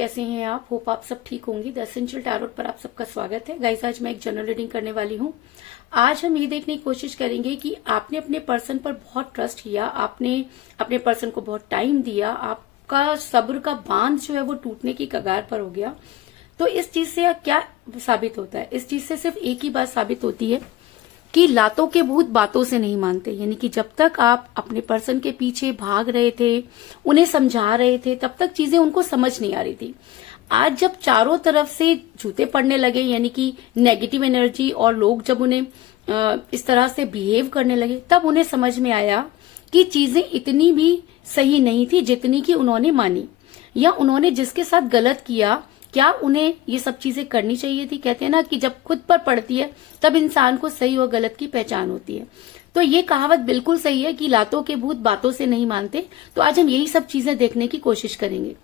कैसे हैं आप? होप आप सब ठीक होंगी। द एसेंशियल टैरोट पर आप सबका स्वागत है। गाइस, आज मैं एक जनरल रीडिंग करने वाली हूँ। आज हम ये देखने की कोशिश करेंगे कि आपने अपने पर्सन पर बहुत ट्रस्ट किया, आपने अपने पर्सन को बहुत टाइम दिया, आपका सब्र का बांध जो है वो टूटने की कगार पर हो गया। तो इस चीज से क्या साबित होता है? इस चीज से सिर्फ एक ही बात साबित होती है कि लातों के भूत बातों से नहीं मानते। यानी कि जब तक आप अपने पर्सन के पीछे भाग रहे थे, उन्हें समझा रहे थे, तब तक चीजें उनको समझ नहीं आ रही थी। आज जब चारों तरफ से जूते पड़ने लगे, यानी कि नेगेटिव एनर्जी, और लोग जब उन्हें इस तरह से बिहेव करने लगे, तब उन्हें समझ में आया कि चीजें इतनी भी सही नहीं थी जितनी कि उन्होंने मानी, या उन्होंने जिसके साथ गलत किया क्या उन्हें ये सब चीजें करनी चाहिए थी। कहते हैं ना कि जब खुद पर पड़ती है तब इंसान को सही और गलत की पहचान होती है। तो ये कहावत बिल्कुल सही है कि लातों के भूत बातों से नहीं मानते। तो आज हम यही सब चीजें देखने की कोशिश करेंगे।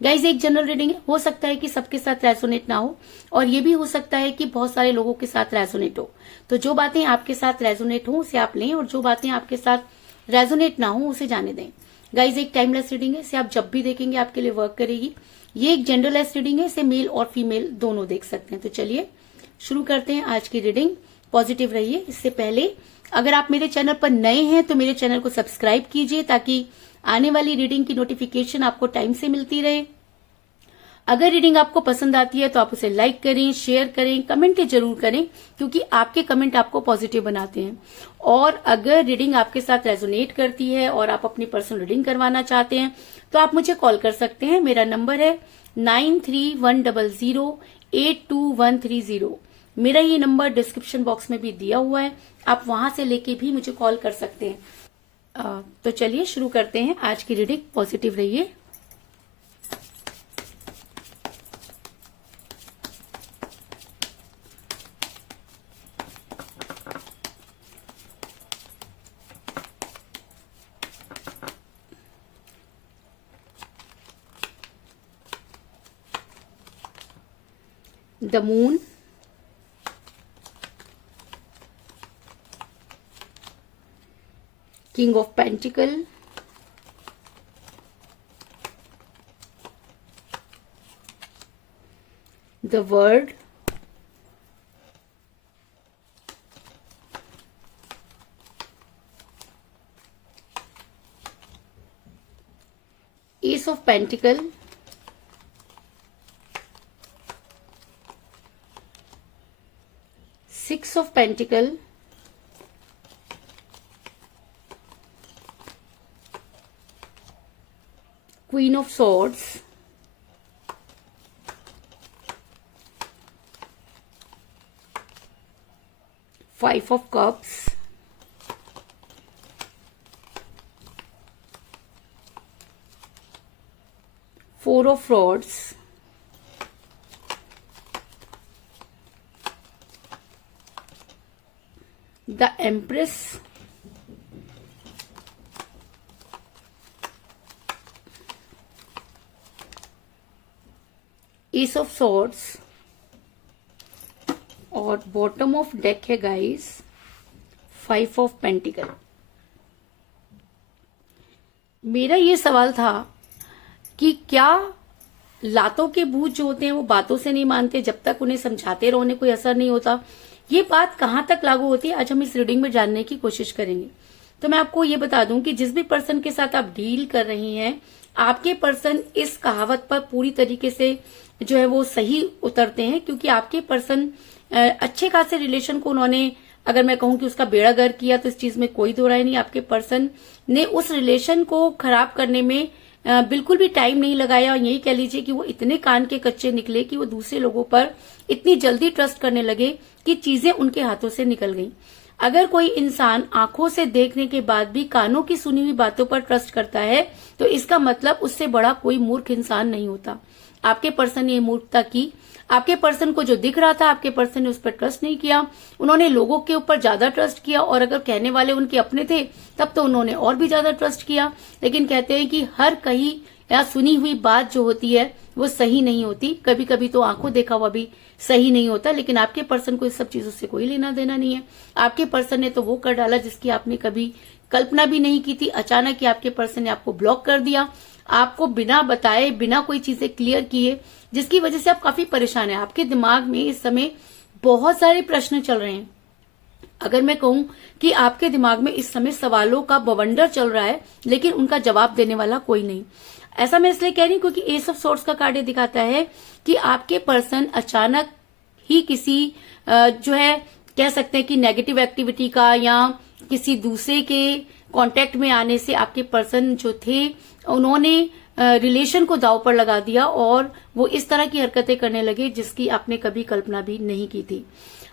गाइज, एक जनरल रीडिंग है, हो सकता है कि सबके साथ रेजोनेट ना हो, और ये भी हो सकता है कि बहुत सारे लोगों के साथ रेजोनेट हो। तो जो बातें आपके साथ रेजोनेट हो उसे आप लें, और जो बातें आपके साथ रेजोनेट ना हो उसे जाने दें। गाइज, एक टाइमलेस रीडिंग है, इसे आप जब भी देखेंगे आपके लिए वर्क करेगी। ये एक जनरलेस रीडिंग है, इसे मेल और फीमेल दोनों देख सकते हैं। तो चलिए शुरू करते हैं आज की रीडिंग। पॉजिटिव रहिए। इससे पहले अगर आप मेरे चैनल पर नए हैं तो मेरे चैनल को सब्सक्राइब कीजिए, ताकि आने वाली रीडिंग की नोटिफिकेशन आपको टाइम से मिलती रहे। अगर रीडिंग आपको पसंद आती है तो आप उसे लाइक करें, शेयर करें, कमेंट जरूर करें, क्योंकि आपके कमेंट आपको पॉजिटिव बनाते हैं। और अगर रीडिंग आपके साथ रेजोनेट करती है और आप अपनी पर्सनल रीडिंग करवाना चाहते हैं तो आप मुझे कॉल कर सकते हैं। मेरा नंबर है 9310082130। मेरा ये नंबर डिस्क्रिप्शन बॉक्स में भी दिया हुआ है, आप वहां से लेके भी मुझे कॉल कर सकते हैं। तो चलिए शुरू करते हैं आज की रीडिंग। पॉजिटिव रहिए। The Moon, King of Pentacle, the World, Ace of Pentacle, Six of Pentacle, Queen of Swords, Five of Cups, Four of Rods, the Empress, Ace of Swords, और बॉटम ऑफ डेक है guys 5 of pentacle. मेरा ये सवाल था कि क्या लातों के भूत जो होते हैं वो बातों से नहीं मानते, जब तक उन्हें समझाते रहो उन्हें कोई असर नहीं होता। ये बात कहां तक लागू होती है, आज हम इस रीडिंग में जानने की कोशिश करेंगे। तो मैं आपको ये बता दूं कि जिस भी पर्सन के साथ आप डील कर रही हैं, आपके पर्सन इस कहावत पर पूरी तरीके से जो है वो सही उतरते हैं, क्योंकि आपके पर्सन अच्छे खासे रिलेशन को उन्होंने, अगर मैं कहूं कि उसका बेड़ा गर्क किया, तो इस चीज में कोई दो राय नहीं। आपके पर्सन ने उस रिलेशन को खराब करने में बिल्कुल भी टाइम नहीं लगाया, और यही कह लीजिए कि वो इतने कान के कच्चे निकले कि वो दूसरे लोगों पर इतनी जल्दी ट्रस्ट करने लगे कि चीजें उनके हाथों से निकल गईं। अगर कोई इंसान आंखों से देखने के बाद भी कानों की सुनी हुई बातों पर ट्रस्ट करता है तो इसका मतलब उससे बड़ा कोई मूर्ख इंसान नहीं होता। आपके पर्सन ने ये मूर्खता की। आपके पर्सन को जो दिख रहा था, आपके पर्सन ने उस पर ट्रस्ट नहीं किया, उन्होंने लोगों के ऊपर ज्यादा ट्रस्ट किया, और अगर कहने वाले उनके अपने थे तब तो उन्होंने और भी ज्यादा ट्रस्ट किया। लेकिन कहते हैं कि हर कही या सुनी हुई बात जो होती है वो सही नहीं होती, कभी कभी तो आंखों देखा हुआ भी सही नहीं होता। लेकिन आपके पर्सन को इस सब चीजों से कोई लेना देना नहीं है। आपके पर्सन ने तो वो कर डाला जिसकी आपने कभी कल्पना भी नहीं की थी। अचानक ही आपके पर्सन ने आपको ब्लॉक कर दिया, आपको बिना बताए, बिना कोई चीजें क्लियर किए, जिसकी वजह से आप काफी परेशान हैं। आपके दिमाग में इस समय बहुत सारे प्रश्न चल रहे हैं। अगर मैं कहूं कि आपके दिमाग में इस समय सवालों का बवंडर चल रहा है, लेकिन उनका जवाब देने वाला कोई नहीं। ऐसा मैं इसलिए कह रही हूं क्योंकि एस ऑफ सोर्ड्स का कार्ड दिखाता है कि आपके पर्सन अचानक ही किसी जो है कह सकते हैं कि नेगेटिव एक्टिविटी का या किसी दूसरे के कांटेक्ट में आने से आपके पर्सन जो थे उन्होंने रिलेशन को दांव पर लगा दिया और वो इस तरह की हरकतें करने लगे जिसकी आपने कभी कल्पना भी नहीं की थी।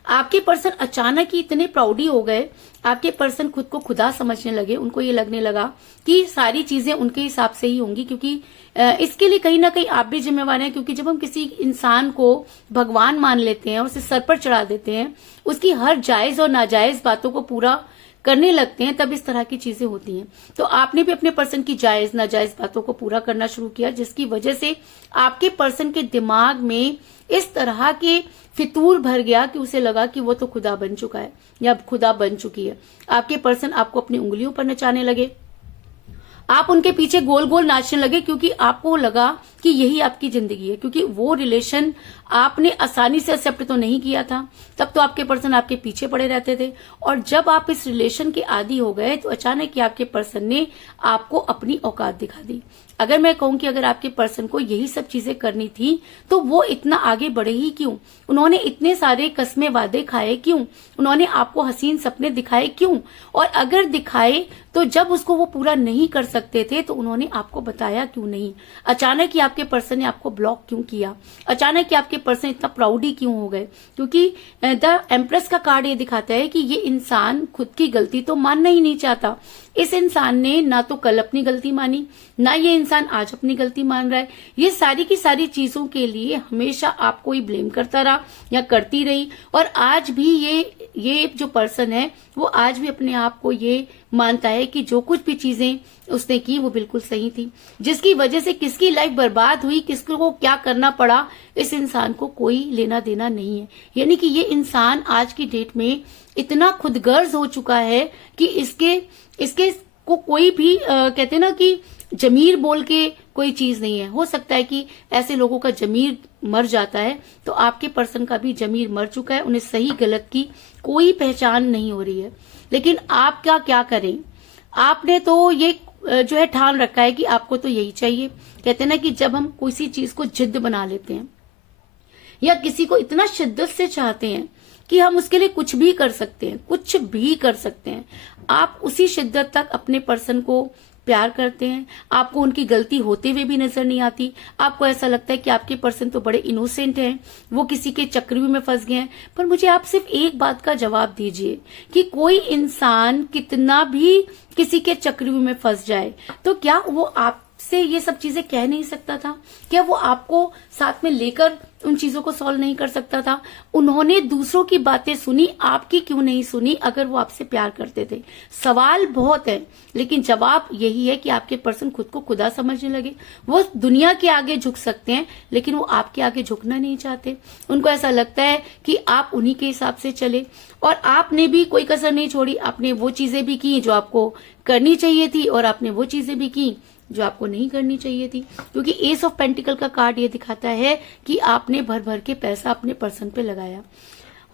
आपके पर्सन अचानक ही इतने प्राउडी हो गए, आपके पर्सन खुद को खुदा समझने लगे। उनको ये लगने लगा कि सारी चीजें उनके हिसाब से ही होंगी, क्योंकि इसके लिए कहीं ना कहीं आप भी जिम्मेवार हैं। क्योंकि जब हम किसी इंसान को भगवान मान लेते हैं और उसे सर पर चढ़ा देते हैं, उसकी हर जायज और नाजायज बातों को पूरा करने लगते हैं, तब इस तरह की चीजें होती हैं। तो आपने भी अपने पर्सन की जायज नाजायज बातों को पूरा करना शुरू किया, जिसकी वजह से आपके पर्सन के दिमाग में इस तरह के फितूर भर गया कि उसे लगा कि वो तो खुदा बन चुका है या खुदा बन चुकी है। आपके पर्सन आपको अपनी उंगलियों पर नचाने लगे, आप उनके पीछे गोल गोल नाचने लगे, क्योंकि आपको लगा कि यही आपकी जिंदगी है। क्योंकि वो रिलेशन आपने आसानी से एक्सेप्ट तो नहीं किया था, तब तो आपके पर्सन आपके पीछे पड़े रहते थे। और जब आप इस रिलेशन के आदी हो गए तो अचानक ही आपके पर्सन ने आपको अपनी औकात दिखा दी। अगर मैं कहूं कि अगर आपके पर्सन को यही सब चीजें करनी थी तो वो इतना आगे बढ़े ही क्यों? उन्होंने इतने सारे कस्मे वादे खाए क्यों? उन्होंने आपको हसीन सपने दिखाए क्यों? और अगर दिखाए तो जब उसको वो पूरा नहीं कर सकते थे तो उन्होंने आपको बताया क्यों नहीं? अचानक ही आपके पर्सन ने आपको ब्लॉक क्यों किया? अचानक ही आपके पर्सन इतना प्राउडी क्यों हो गए? क्योंकि द एम्प्रेस का कार्ड ये दिखाता है कि ये इंसान खुद की गलती तो मानना ही नहीं चाहता। इस इंसान ने ना तो कल अपनी गलती मानी, ना ये इंसान आज अपनी गलती मान रहा है। ये सारी की सारी चीजों के लिए हमेशा आपको ही ब्लेम करता रहा या करती रही। और आज भी ये जो पर्सन है वो आज भी अपने आप को ये मानता है कि जो कुछ भी चीजें उसने की वो बिल्कुल सही थी। जिसकी वजह से किसकी लाइफ बर्बाद हुई, किसको क्या करना पड़ा, इस इंसान को कोई लेना देना नहीं है। यानी कि ये इंसान आज की डेट में इतना खुदगर्ज हो चुका है कि इसके को कोई भी कहते ना कि जमीर बोल के कोई चीज नहीं है। हो सकता है कि ऐसे लोगों का जमीर मर जाता है, तो आपके पर्सन का भी जमीर मर चुका है। उन्हें सही गलत की कोई पहचान नहीं हो रही है। लेकिन आप क्या करें? आपने तो ये जो है ठान रखा है कि आपको तो यही चाहिए। कहते हैं ना कि जब हम किसी चीज को जिद बना लेते हैं या किसी को इतना शिद्दत से चाहते हैं कि हम उसके लिए कुछ भी कर सकते हैं, कुछ भी कर सकते हैं। आप उसी शिद्दत तक अपने पर्सन को प्यार करते हैं, आपको उनकी गलती होते हुए भी नजर नहीं आती। आपको ऐसा लगता है कि आपके पर्सन तो बड़े इनोसेंट हैं, वो किसी के चक्रव्यूह में फंस गए हैं। पर मुझे आप सिर्फ एक बात का जवाब दीजिए कि कोई इंसान कितना भी किसी के चक्रव्यूह में फंस जाए तो क्या वो आपसे ये सब चीजें कह नहीं सकता था? क्या वो आपको साथ में लेकर उन चीजों को सॉल्व नहीं कर सकता था? उन्होंने दूसरों की बातें सुनी, आपकी क्यों नहीं सुनी अगर वो आपसे प्यार करते थे? सवाल बहुत है, लेकिन जवाब यही है कि आपके पर्सन खुद को खुदा समझने लगे। वो दुनिया के आगे झुक सकते हैं, लेकिन वो आपके आगे झुकना नहीं चाहते। उनको ऐसा लगता है कि आप उन्हीं के हिसाब से चले। और आपने भी कोई कसर नहीं छोड़ी, आपने वो चीजें भी की जो आपको करनी चाहिए थी और आपने वो चीजें भी की जो आपको नहीं करनी चाहिए थी। क्योंकि एस ऑफ पेंटिकल का कार्ड ये दिखाता है कि आपने भर भर के पैसा अपने पर्सन पे लगाया।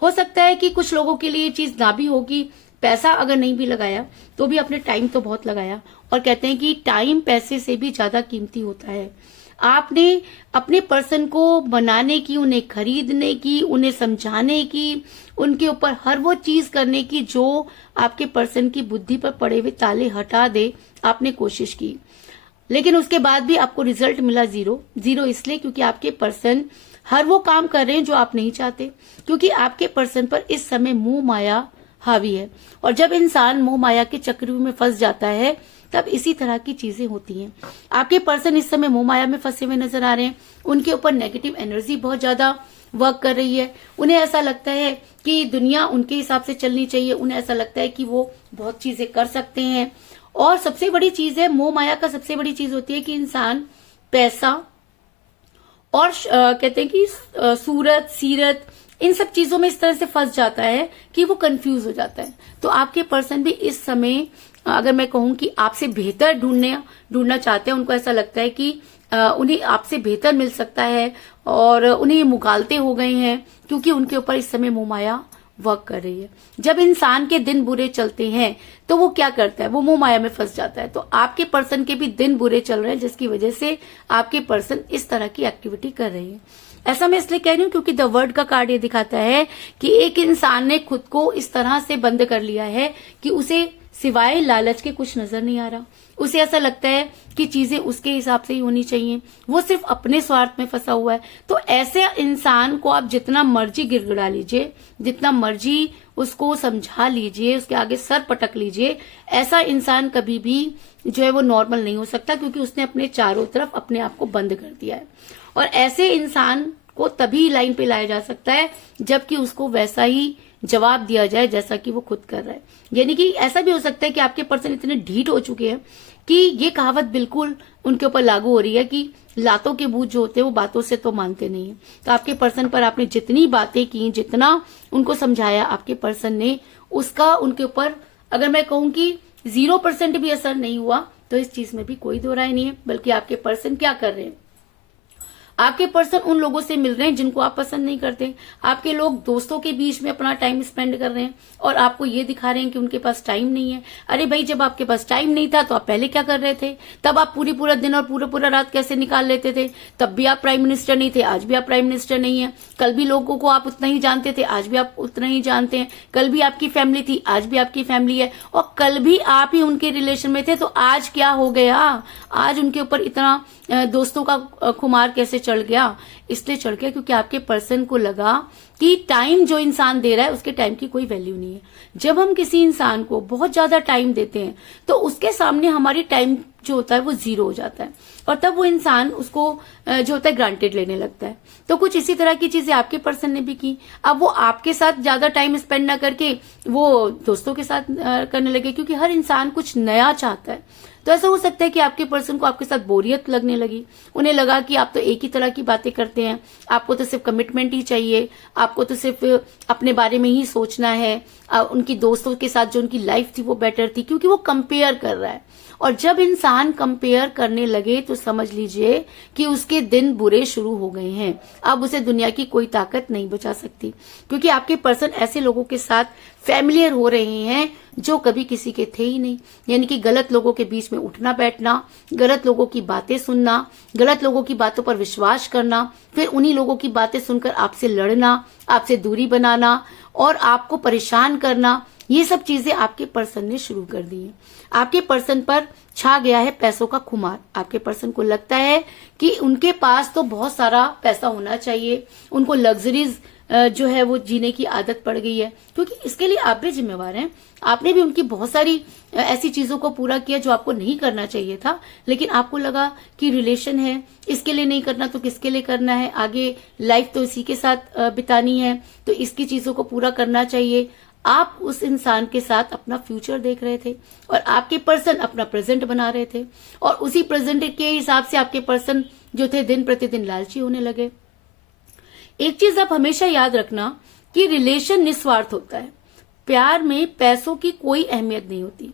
हो सकता है कि कुछ लोगों के लिए ये चीज ना भी होगी, पैसा अगर नहीं भी लगाया तो भी अपने टाइम तो बहुत लगाया। और कहते हैं कि टाइम पैसे से भी ज्यादा कीमती होता है। आपने अपने पर्सन को बनाने की, उन्हें खरीदने की, उन्हें समझाने की, उनके ऊपर हर वो चीज करने की जो आपके पर्सन की बुद्धि पर पड़े हुए ताले हटा दे, आपने कोशिश की। लेकिन उसके बाद भी आपको रिजल्ट मिला जीरो इसलिए क्योंकि आपके पर्सन हर वो काम कर रहे हैं जो आप नहीं चाहते। क्योंकि आपके पर्सन पर इस समय मोह माया हावी है। और जब इंसान मोह माया के चक्रव्यूह में फंस जाता है तब इसी तरह की चीजें होती हैं। आपके पर्सन इस समय मोह माया में फंसे हुए नजर आ रहे हैं। उनके ऊपर नेगेटिव एनर्जी बहुत ज्यादा वर्क कर रही है। उन्हें ऐसा लगता है कि दुनिया उनके हिसाब से चलनी चाहिए। उन्हें ऐसा लगता है कि वो बहुत चीजें कर सकते हैं। और सबसे बड़ी चीज है, मोह माया का सबसे बड़ी चीज होती है कि इंसान पैसा और कहते हैं कि सूरत सीरत इन सब चीजों में इस तरह से फंस जाता है कि वो कंफ्यूज हो जाता है। तो आपके पर्सन भी इस समय अगर मैं कहूँ कि आपसे बेहतर ढूंढना चाहते हैं, उनको ऐसा लगता है कि उन्हें आपसे बेहतर मिल सकता है और उन्हें ये मुगालते हो गए हैं, क्योंकि उनके ऊपर इस समय मोह माया वर्क कर रही है। जब इंसान के दिन बुरे चलते हैं तो वो क्या करता है, वो मोह माया में फंस जाता है। तो आपके पर्सन के भी दिन बुरे चल रहे हैं, जिसकी वजह से आपके पर्सन इस तरह की एक्टिविटी कर रही है। ऐसा मैं इसलिए कह रही हूँ क्योंकि द वर्ड का कार्ड ये दिखाता है कि एक इंसान ने खुद को इस तरह से बंद कर लिया है कि उसे सिवाय लालच के कुछ नजर नहीं आ रहा। उसे ऐसा लगता है कि चीजें उसके हिसाब से ही होनी चाहिए, वो सिर्फ अपने स्वार्थ में फंसा हुआ है। तो ऐसे इंसान को आप जितना मर्जी गिड़गिड़ा लीजिए, जितना मर्जी उसको समझा लीजिए, उसके आगे सर पटक लीजिए, ऐसा इंसान कभी भी जो है वो नॉर्मल नहीं हो सकता, क्योंकि उसने अपने चारों तरफ अपने आप को बंद कर दिया है। और ऐसे इंसान को तभी लाइन पे लाया जा सकता है जबकि उसको वैसा ही जवाब दिया जाए जैसा कि वो खुद कर रहा है। यानी कि ऐसा भी हो सकता है कि आपके पर्सन इतने ढीठ हो चुके हैं कि ये कहावत बिल्कुल उनके ऊपर लागू हो रही है कि लातों के भूत जो होते हैं वो बातों से तो मानते नहीं है। तो आपके पर्सन पर आपने जितनी बातें की, जितना उनको समझाया, आपके पर्सन ने उसका उनके ऊपर अगर मैं कहूं कि 0% भी असर नहीं हुआ, तो इस चीज में भी कोई दो राय नहीं है। बल्कि आपके पर्सन क्या कर रहे हैं, आपके पर्सन उन लोगों से मिल रहे हैं जिनको आप पसंद नहीं करते। आपके लोग दोस्तों के बीच में अपना टाइम स्पेंड कर रहे हैं और आपको ये दिखा रहे हैं कि उनके पास टाइम नहीं है। अरे भाई, जब आपके पास टाइम नहीं था तो आप पहले क्या कर रहे थे? तब आप पूरा दिन और पूरा रात कैसे निकाल लेते थे? तब भी आप प्राइम मिनिस्टर नहीं थे, आज भी आप प्राइम मिनिस्टर नहीं है। कल भी लोगों को आप उतना ही जानते थे, आज भी आप उतना ही जानते हैं। कल भी आपकी फैमिली थी, आज भी आपकी फैमिली है। और कल भी आप ही उनके रिलेशन में थे, तो आज क्या हो गया? आज उनके ऊपर इतना दोस्तों का खुमार कैसे चढ़ गया? इसलिए चढ़ गया क्योंकि आपके पर्सन को लगा कि टाइम जो इंसान दे रहा है उसके टाइम की कोई वैल्यू नहीं है। जब हम किसी इंसान को बहुत ज्यादा टाइम देते हैं तो उसके सामने हमारी टाइम जो होता है वो 0 हो जाता है और तब वो इंसान उसको जो होता है ग्रांटेड लेने लगता है। तो कुछ इसी तरह की चीजें आपके पर्सन ने भी की। अब वो आपके साथ ज्यादा टाइम स्पेंड ना करके वो दोस्तों के साथ करने लगे, क्योंकि हर इंसान कुछ नया चाहता है। तो ऐसा हो सकता है कि आपके पर्सन को आपके साथ बोरियत लगने लगी। उन्हें लगा कि आप तो एक ही तरह की बातें करते हैं, आपको तो सिर्फ कमिटमेंट ही चाहिए, आपको तो सिर्फ अपने बारे में ही सोचना है। उनकी दोस्तों के साथ जो उनकी लाइफ थी वो बेटर थी, क्योंकि वो कंपेयर कर रहा है। और जब इंसान कंपेयर करने लगे तो समझ लीजिए कि उसके दिन बुरे शुरू हो गए हैं। अब उसे दुनिया की कोई ताकत नहीं बचा सकती, क्योंकि आपके पर्सन ऐसे लोगों के साथ फैमिलियर हो रहे हैं जो कभी किसी के थे ही नहीं। यानी कि गलत लोगों के बीच में उठना बैठना, गलत लोगों की बातें सुनना, गलत लोगों की बातों पर विश्वास करना, फिर उन्हीं लोगों की बातें सुनकर आपसे लड़ना, आपसे दूरी बनाना और आपको परेशान करना, ये सब चीजें आपके पर्सन ने शुरू कर दी है। आपके पर्सन पर छा गया है पैसों का खुमार। आपके पर्सन को लगता है कि उनके पास तो बहुत सारा पैसा होना चाहिए, उनको लग्जरीज जो है वो जीने की आदत पड़ गई है, क्योंकि इसके लिए आप भी जिम्मेवार हैं। आपने भी उनकी बहुत सारी ऐसी चीजों को पूरा किया जो आपको नहीं करना चाहिए था, लेकिन आपको लगा कि रिलेशन है, इसके लिए नहीं करना तो किसके लिए करना है, आगे लाइफ तो इसी के साथ बितानी है, तो इसकी चीजों को पूरा करना चाहिए। आप उस इंसान के साथ अपना फ्यूचर देख रहे थे और आपके पर्सन अपना प्रेजेंट बना रहे थे, और उसी प्रेजेंट के हिसाब से आपके पर्सन जो थे दिन प्रतिदिन लालची होने लगे। एक चीज आप हमेशा याद रखना कि रिलेशन निस्वार्थ होता है। प्यार में पैसों की कोई अहमियत नहीं होती,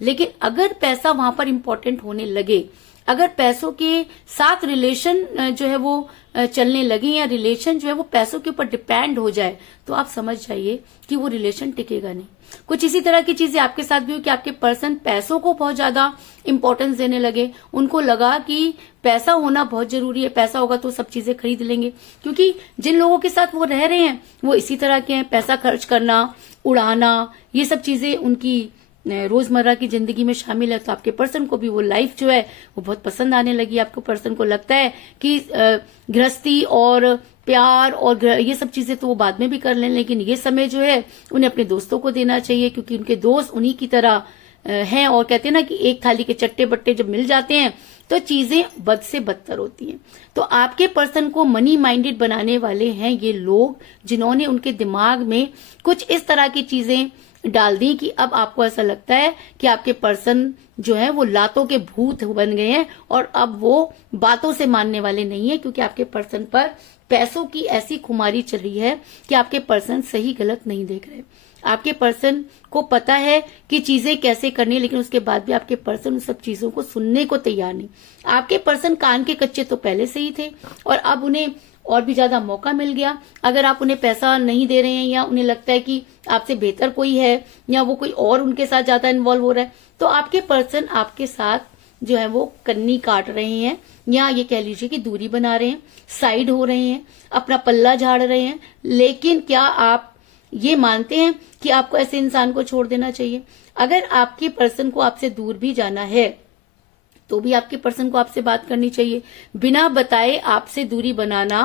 लेकिन अगर पैसा वहां पर इंपॉर्टेंट होने लगे, अगर पैसों के साथ रिलेशन जो है वो चलने लगे या रिलेशन जो है वो पैसों के ऊपर डिपेंड हो जाए, तो आप समझ जाइए कि वो रिलेशन टिकेगा नहीं। कुछ इसी तरह की चीजें आपके साथ भी हुई कि आपके पर्सन पैसों को बहुत ज्यादा इंपॉर्टेंस देने लगे। उनको लगा कि पैसा होना बहुत जरूरी है, पैसा होगा तो सब चीजें खरीद लेंगे, क्योंकि जिन लोगों के साथ वो रह रहे हैं वो इसी तरह के हैं। पैसा खर्च करना, उड़ाना, ये सब चीजें उनकी रोजमर्रा की जिंदगी में शामिल है। तो आपके पर्सन को भी वो लाइफ जो है वो बहुत पसंद आने लगी। आपको पर्सन को लगता है कि गृहस्थी और प्यार और ये सब चीजें तो वो बाद में भी कर लें, लेकिन ये समय जो है उन्हें अपने दोस्तों को देना चाहिए, क्योंकि उनके दोस्त उन्हीं की तरह हैं। और कहते हैं ना कि एक थाली के चट्टे बट्टे जब मिल जाते हैं तो चीजें बद से बदतर होती हैं। तो आपके पर्सन को मनी माइंडेड बनाने वाले हैं ये लोग, जिन्होंने उनके दिमाग में कुछ इस तरह की चीजें डाल दी कि अब आपको ऐसा लगता है कि आपके पर्सन जो है वो लातों के भूत बन गए हैं और अब वो बातों से मानने वाले नहीं है, क्योंकि आपके पर्सन पर पैसों की ऐसी खुमारी चल रही है कि आपके पर्सन सही गलत नहीं देख रहे। आपके पर्सन को पता है कि चीजें कैसे करनी है, लेकिन उसके बाद भी आपके पर्सन उन सब चीजों को सुनने को तैयार नहीं। आपके पर्सन कान के कच्चे तो पहले से ही थे और अब उन्हें और भी ज्यादा मौका मिल गया। अगर आप उन्हें पैसा नहीं दे रहे हैं या उन्हें लगता है कि आपसे बेहतर कोई है या वो कोई और उनके साथ ज्यादा इन्वॉल्व हो रहा है, तो आपके पर्सन आपके साथ जो है वो कन्नी काट रहे हैं, या ये कह लीजिए कि दूरी बना रहे हैं, साइड हो रहे हैं, अपना पल्ला झाड़ रहे हैं। लेकिन क्या आप ये मानते हैं कि आपको ऐसे इंसान को छोड़ देना चाहिए? अगर आपके पर्सन को आपसे दूर भी जाना है तो भी आपके पर्सन को आपसे बात करनी चाहिए। बिना बताए आपसे दूरी बनाना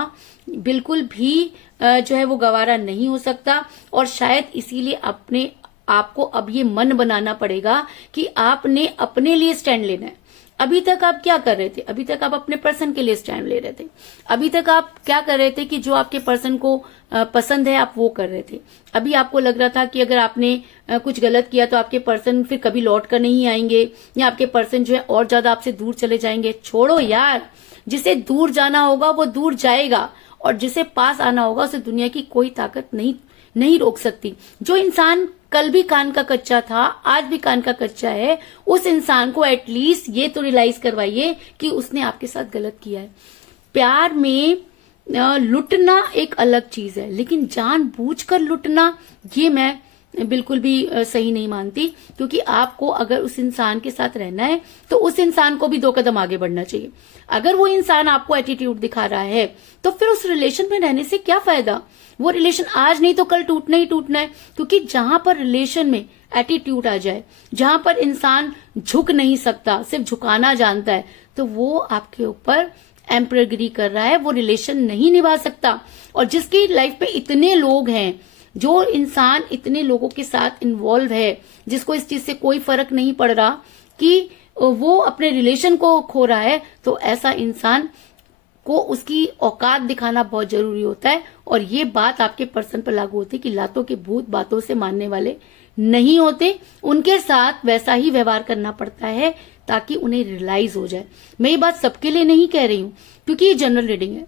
बिल्कुल भी जो है वो गवारा नहीं हो सकता, और शायद इसीलिए अपने आपको अब ये मन बनाना पड़ेगा कि आपने अपने लिए स्टैंड लेना है। अभी तक आप क्या कर रहे थे? अभी तक आप अपने पर्सन के लिए स्टैंड ले रहे थे। अभी तक आप क्या कर रहे थे कि जो आपके पर्सन को पसंद है आप वो कर रहे थे। अभी आपको लग रहा था कि अगर आपने कुछ गलत किया तो आपके पर्सन फिर कभी लौट कर नहीं आएंगे, या आपके पर्सन जो है और ज्यादा आपसे दूर चले जाएंगे। छोड़ो यार, जिसे दूर जाना होगा वो दूर जाएगा, और जिसे पास आना होगा उसे दुनिया की कोई ताकत नहीं रोक सकती। जो इंसान कल भी कान का कच्चा था, आज भी कान का कच्चा है, उस इंसान को एटलीस्ट ये तो रियलाइज करवाइए कि उसने आपके साथ गलत किया है। प्यार में लुटना एक अलग चीज है, लेकिन जानबूझकर लुटना ये मैं बिल्कुल भी सही नहीं मानती। क्योंकि आपको अगर उस इंसान के साथ रहना है तो उस इंसान को भी 2 कदम आगे बढ़ना चाहिए। अगर वो इंसान आपको एटीट्यूड दिखा रहा है तो फिर उस रिलेशन में रहने से क्या फायदा? वो रिलेशन आज नहीं तो कल टूटना ही टूटना है। क्योंकि जहां पर रिलेशन में एटीट्यूड आ जाए, जहां पर इंसान झुक नहीं सकता, सिर्फ झुकाना जानता है, तो वो आपके ऊपर एम्परगिरी कर रहा है, वो रिलेशन नहीं निभा सकता। और जिसकी लाइफ में इतने लोग हैं, जो इंसान इतने लोगों के साथ इन्वॉल्व है, जिसको इस चीज से कोई फर्क नहीं पड़ रहा कि वो अपने रिलेशन को खो रहा है, तो ऐसा इंसान को उसकी औकात दिखाना बहुत जरूरी होता है। और ये बात आपके पर्सन पर लागू होती है कि लातों के भूत बातों से मानने वाले नहीं होते, उनके साथ वैसा ही व्यवहार करना पड़ता है ताकि उन्हें रियलाइज हो जाए। मैं ये बात सबके लिए नहीं कह रही हूं, क्योंकि ये जनरल रीडिंग है।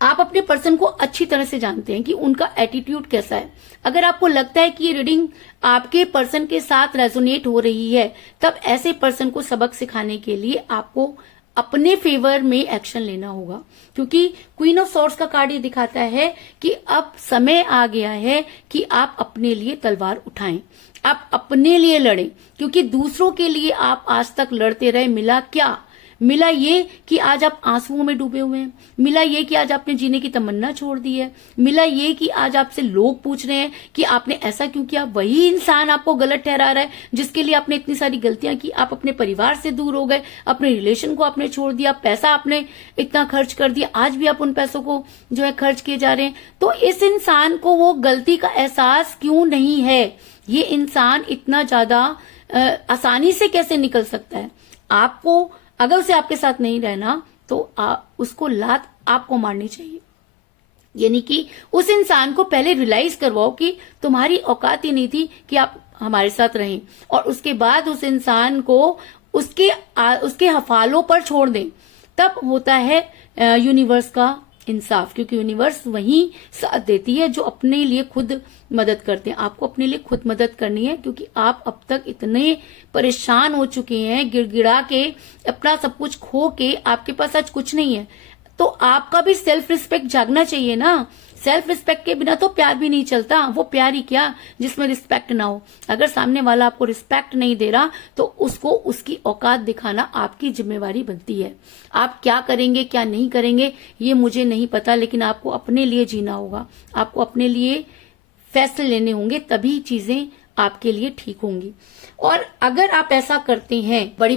आप अपने पर्सन को अच्छी तरह से जानते हैं कि उनका एटीट्यूड कैसा है। अगर आपको लगता है कि ये रीडिंग आपके पर्सन के साथ रेजोनेट हो रही है, तब ऐसे पर्सन को सबक सिखाने के लिए आपको अपने फेवर में एक्शन लेना होगा। क्योंकि क्वीन ऑफ सॉर्ड्स का कार्ड ये दिखाता है कि अब समय आ गया है कि आप अपने लिए तलवार उठाएं, आप अपने लिए लड़ें। क्योंकि दूसरों के लिए आप आज तक लड़ते रहे, मिला क्या? मिला ये कि आज आप आंसुओं में डूबे हुए हैं, मिला ये कि आज आपने जीने की तमन्ना छोड़ दी है, मिला ये कि आज आपसे लोग पूछ रहे हैं कि आपने ऐसा क्यों किया। वही इंसान आपको गलत ठहरा रहा है जिसके लिए आपने इतनी सारी गलतियां की। आप अपने परिवार से दूर हो गए, अपने रिलेशन को आपने छोड़ दिया, पैसा आपने इतना खर्च कर दिया, आज भी आप उन पैसों को जो है खर्च किए जा रहे हैं। तो इस इंसान को वो गलती का एहसास क्यों नहीं है? ये इंसान इतना ज्यादा आसानी से कैसे निकल सकता है? आपको अगर उसे आपके साथ नहीं रहना तो उसको लात आपको मारनी चाहिए। यानी कि उस इंसान को पहले रियलाइज करवाओ कि तुम्हारी औकात ही नहीं थी कि आप हमारे साथ रहें, और उसके बाद उस इंसान को उसके हवालों पर छोड़ दें। तब होता है यूनिवर्स का इंसाफ, क्योंकि यूनिवर्स वही साथ देती है जो अपने लिए खुद मदद करते हैं। आपको अपने लिए खुद मदद करनी है, क्योंकि आप अब तक इतने परेशान हो चुके हैं, गिड़गिड़ा के, अपना सब कुछ खो के, आपके पास आज कुछ नहीं है। तो आपका भी सेल्फ रिस्पेक्ट जागना चाहिए ना। सेल्फ रिस्पेक्ट के बिना तो प्यार भी नहीं चलता। वो प्यार ही क्या जिसमें रिस्पेक्ट ना हो। अगर सामने वाला आपको रिस्पेक्ट नहीं दे रहा तो उसको उसकी औकात दिखाना आपकी जिम्मेवारी बनती है। आप क्या करेंगे क्या नहीं करेंगे ये मुझे नहीं पता, लेकिन आपको अपने लिए जीना होगा, आपको अपने लिए फैसले लेने होंगे, तभी चीजें आपके लिए ठीक होंगी। और अगर आप ऐसा करते हैं, बड़ी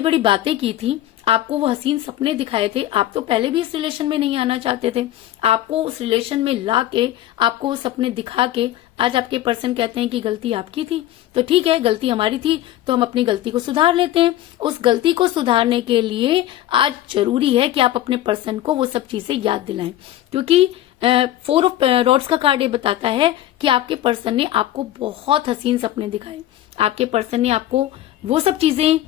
बड़ी बातें की थी, आपको वो हसीन सपने दिखाए थे, आप तो पहले भी इस रिलेशन में नहीं आना चाहते थे, आपको उस रिलेशन में ला के, आपको वो सपने दिखा के आज आपके पर्सन कहते हैं कि गलती आपकी थी। तो ठीक है, गलती हमारी थी तो हम अपनी गलती को सुधार लेते हैं। उस गलती को सुधारने के लिए आज जरूरी है कि आप अपने पर्सन को वो सब चीजें याद दिलाएं। क्योंकि 4 ऑफ रॉड्स का कार्ड ये बताता है कि आपके पर्सन ने आपको बहुत हसीन सपने दिखाए, आपके पर्सन ने आपको वो सब चीजें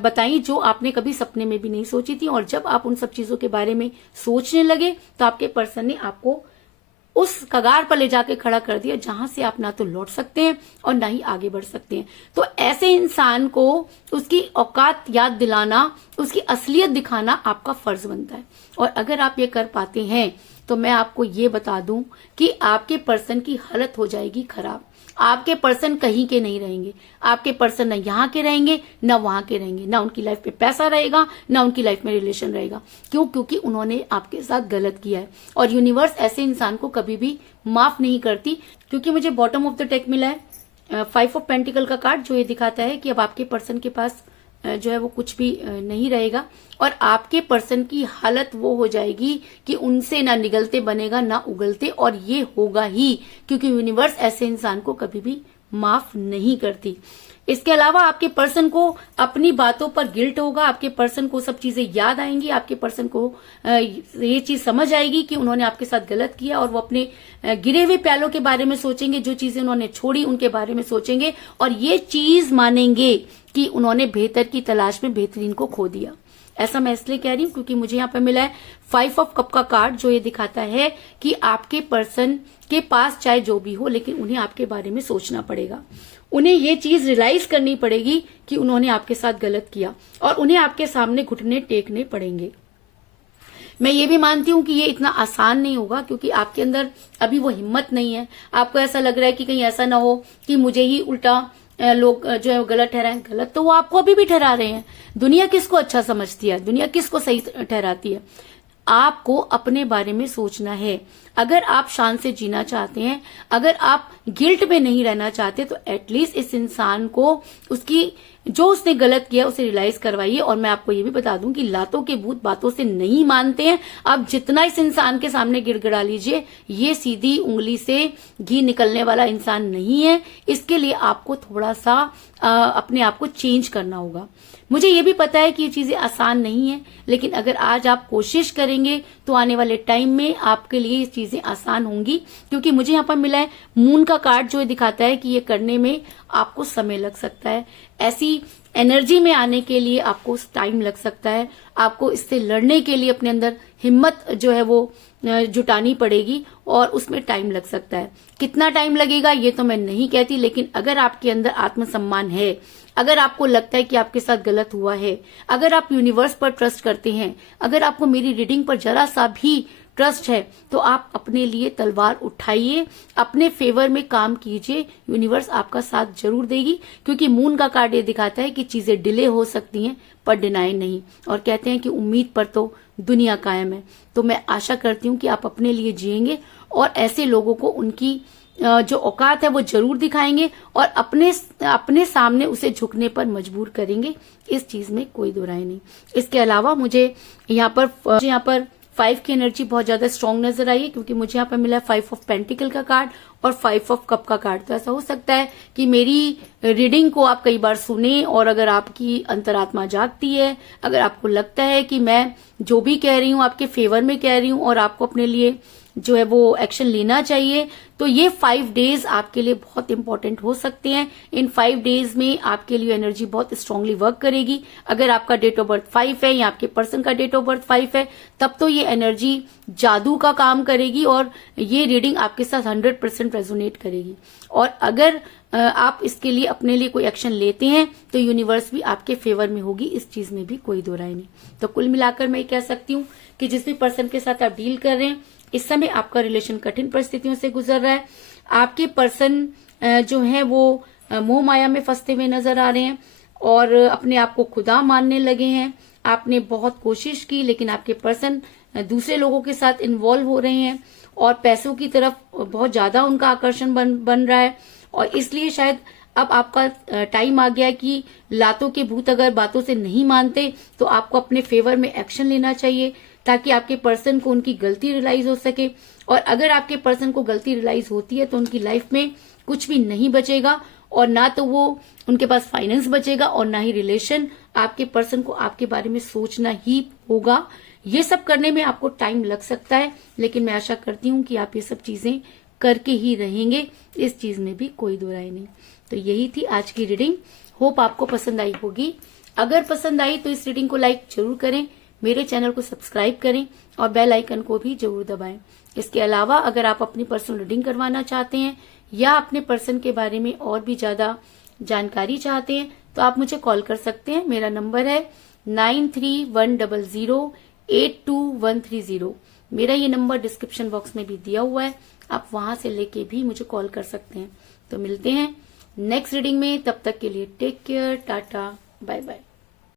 बताई जो आपने कभी सपने में भी नहीं सोची थी। और जब आप उन सब चीजों के बारे में सोचने लगे तो आपके पर्सन ने आपको उस कगार पर ले जाके खड़ा कर दिया जहां से आप ना तो लौट सकते हैं और ना ही आगे बढ़ सकते हैं। तो ऐसे इंसान को उसकी औकात याद दिलाना, उसकी असलियत दिखाना आपका फर्ज बनता है। और अगर आप ये कर पाते हैं तो मैं आपको ये बता दूं कि आपके पर्सन की हालत हो जाएगी खराब। आपके पर्सन कहीं के नहीं रहेंगे। आपके पर्सन ना यहाँ के रहेंगे ना वहां के रहेंगे, ना उनकी लाइफ में पैसा रहेगा ना उनकी लाइफ में रिलेशन रहेगा। क्यों? क्योंकि उन्होंने आपके साथ गलत किया है। और यूनिवर्स ऐसे इंसान को कभी भी माफ नहीं करती। क्योंकि मुझे बॉटम ऑफ द डेक मिला है 5 ऑफ पेंटिकल का कार्ड, जो ये दिखाता है कि अब आपके पर्सन के पास जो है वो कुछ भी नहीं रहेगा और आपके पर्सन की हालत वो हो जाएगी कि उनसे ना निगलते बनेगा ना उगलते। और ये होगा ही, क्योंकि यूनिवर्स ऐसे इंसान को कभी भी माफ नहीं करती। इसके अलावा आपके पर्सन को अपनी बातों पर गिल्ट होगा। आपके पर्सन को सब चीजें याद आएंगी। आपके पर्सन को ये चीज समझ आएगी कि उन्होंने आपके साथ गलत किया और वो अपने गिरे हुए प्यालों के बारे में सोचेंगे, जो चीजें उन्होंने छोड़ी उनके बारे में सोचेंगे और ये चीज मानेंगे कि उन्होंने बेहतर की तलाश में बेहतरीन को खो दिया। ऐसा मैं इसलिए कह रही हूं क्योंकि मुझे यहाँ पे मिला है 5 ऑफ कप का कार्ड, जो ये दिखाता है कि आपके पर्सन के पास चाहे जो भी हो, लेकिन उन्हें आपके बारे में सोचना पड़ेगा। उन्हें ये चीज रियलाइज करनी पड़ेगी कि उन्होंने आपके साथ गलत किया और उन्हें आपके सामने घुटने टेकने पड़ेंगे। मैं ये भी मानती हूं कि ये इतना आसान नहीं होगा, क्योंकि आपके अंदर अभी वो हिम्मत नहीं है। आपको ऐसा लग रहा है कि कहीं ऐसा ना हो कि मुझे ही उल्टा लोग जो है गलत ठहराएं। गलत तो वो आपको अभी भी ठहरा रहे हैं। दुनिया किसको अच्छा समझती है? दुनिया किसको सही ठहराती है? आपको अपने बारे में सोचना है। अगर आप शान से जीना चाहते हैं, अगर आप गिल्ट में नहीं रहना चाहते, तो एटलीस्ट इस इंसान को उसकी जो उसने गलत किया उसे रियलाइज करवाइए। और मैं आपको ये भी बता दूं कि लातों के भूत बातों से नहीं मानते हैं। आप जितना इस इंसान के सामने गिड़गिड़ा लीजिए, ये सीधी उंगली से घी निकलने वाला इंसान नहीं है। इसके लिए आपको थोड़ा सा अपने आप को चेंज करना होगा। मुझे ये भी पता है कि ये चीजें आसान नहीं है, लेकिन अगर आज आप कोशिश करेंगे तो आने वाले टाइम में आपके लिए ये चीजें आसान होंगी। क्योंकि मुझे यहाँ पर मिला है मून का कार्ड, जो दिखाता है कि ये करने में आपको समय लग सकता है। ऐसी एनर्जी में आने के लिए आपको टाइम लग सकता है। आपको इससे लड़ने के लिए अपने अंदर हिम्मत जो है वो जुटानी पड़ेगी और उसमें टाइम लग सकता है। कितना टाइम लगेगा ये तो मैं नहीं कहती, लेकिन अगर आपके अंदर आत्मसम्मान है, अगर आपको लगता है कि आपके साथ गलत हुआ है, अगर आप यूनिवर्स पर ट्रस्ट करते हैं, अगर आपको मेरी रीडिंग पर जरा सा भी ट्रस्ट है, तो आप अपने लिए तलवार उठाइए, अपने फेवर में काम कीजिए। यूनिवर्स आपका साथ जरूर देगी। क्योंकि मून का कार्ड ये दिखाता है कि चीजें डिले हो सकती हैं पर डिनाई नहीं। और कहते हैं कि उम्मीद पर तो दुनिया कायम है। तो मैं आशा करती हूँ कि आप अपने लिए जिएंगे और ऐसे लोगों को उनकी जो औकात है वो जरूर दिखाएंगे और अपने सामने उसे झुकने पर मजबूर करेंगे। इस चीज में कोई दो राय नहीं। इसके अलावा मुझे यहाँ पर 5 की एनर्जी बहुत ज्यादा स्ट्रांग नजर आई है, क्योंकि मुझे यहाँ पर मिला है 5 ऑफ पेंटिकल का कार्ड और 5 ऑफ कप का कार्ड। तो ऐसा हो सकता है कि मेरी रीडिंग को आप कई बार सुने और अगर आपकी अंतरात्मा जागती है, अगर आपको लगता है कि मैं जो भी कह रही हूँ आपके फेवर में कह रही हूँ और आपको अपने लिए जो है वो एक्शन लेना चाहिए, तो ये 5 डेज आपके लिए बहुत इंपॉर्टेंट हो सकते हैं। इन 5 डेज में आपके लिए एनर्जी बहुत स्ट्रांगली वर्क करेगी। अगर आपका डेट ऑफ बर्थ 5 है या आपके पर्सन का डेट ऑफ बर्थ 5 है, तब तो ये एनर्जी जादू का काम करेगी और ये रीडिंग आपके साथ 100% रेजोनेट करेगी। और अगर आप इसके लिए अपने लिए कोई एक्शन लेते हैं तो यूनिवर्स भी आपके फेवर में होगी। इस चीज में भी कोई दो राय नहीं। तो कुल मिलाकर मैं कह सकती हूँ कि जिस भी पर्सन के साथ आप डील कर रहे हैं, इस समय आपका रिलेशन कठिन परिस्थितियों से गुजर रहा है। आपके पर्सन जो है वो मोह माया में फंसते हुए नजर आ रहे हैं और अपने आप को खुदा मानने लगे हैं। आपने बहुत कोशिश की, लेकिन आपके पर्सन दूसरे लोगों के साथ इन्वॉल्व हो रहे हैं और पैसों की तरफ बहुत ज्यादा उनका आकर्षण बन रहा है। और इसलिए शायद अब आपका टाइम आ गया कि लातों के भूत अगर बातों से नहीं मानते तो आपको अपने फेवर में एक्शन लेना चाहिए, ताकि आपके पर्सन को उनकी गलती रियलाइज हो सके। और अगर आपके पर्सन को गलती रियलाइज होती है तो उनकी लाइफ में कुछ भी नहीं बचेगा और ना तो वो उनके पास फाइनेंस बचेगा और ना ही रिलेशन। आपके पर्सन को आपके बारे में सोचना ही होगा। ये सब करने में आपको टाइम लग सकता है, लेकिन मैं आशा करती हूँ कि आप ये सब चीजें करके ही रहेंगे। इस चीज में भी कोई दो राय नहीं। तो यही थी आज की रीडिंग। होप आपको पसंद आई होगी। अगर पसंद आई तो इस रीडिंग को लाइक जरूर करें, मेरे चैनल को सब्सक्राइब करें और बेल आइकन को भी जरूर दबाएं। इसके अलावा अगर आप अपनी पर्सनल रीडिंग करवाना चाहते हैं या अपने पर्सन के बारे में और भी ज्यादा जानकारी चाहते हैं तो आप मुझे कॉल कर सकते हैं। मेरा नंबर है 9310082130। मेरा ये नंबर डिस्क्रिप्शन बॉक्स में भी दिया हुआ है, आप वहां से लेके भी मुझे कॉल कर सकते हैं। तो मिलते हैं नेक्स्ट रीडिंग में, तब तक के लिए take care, tata, bye bye.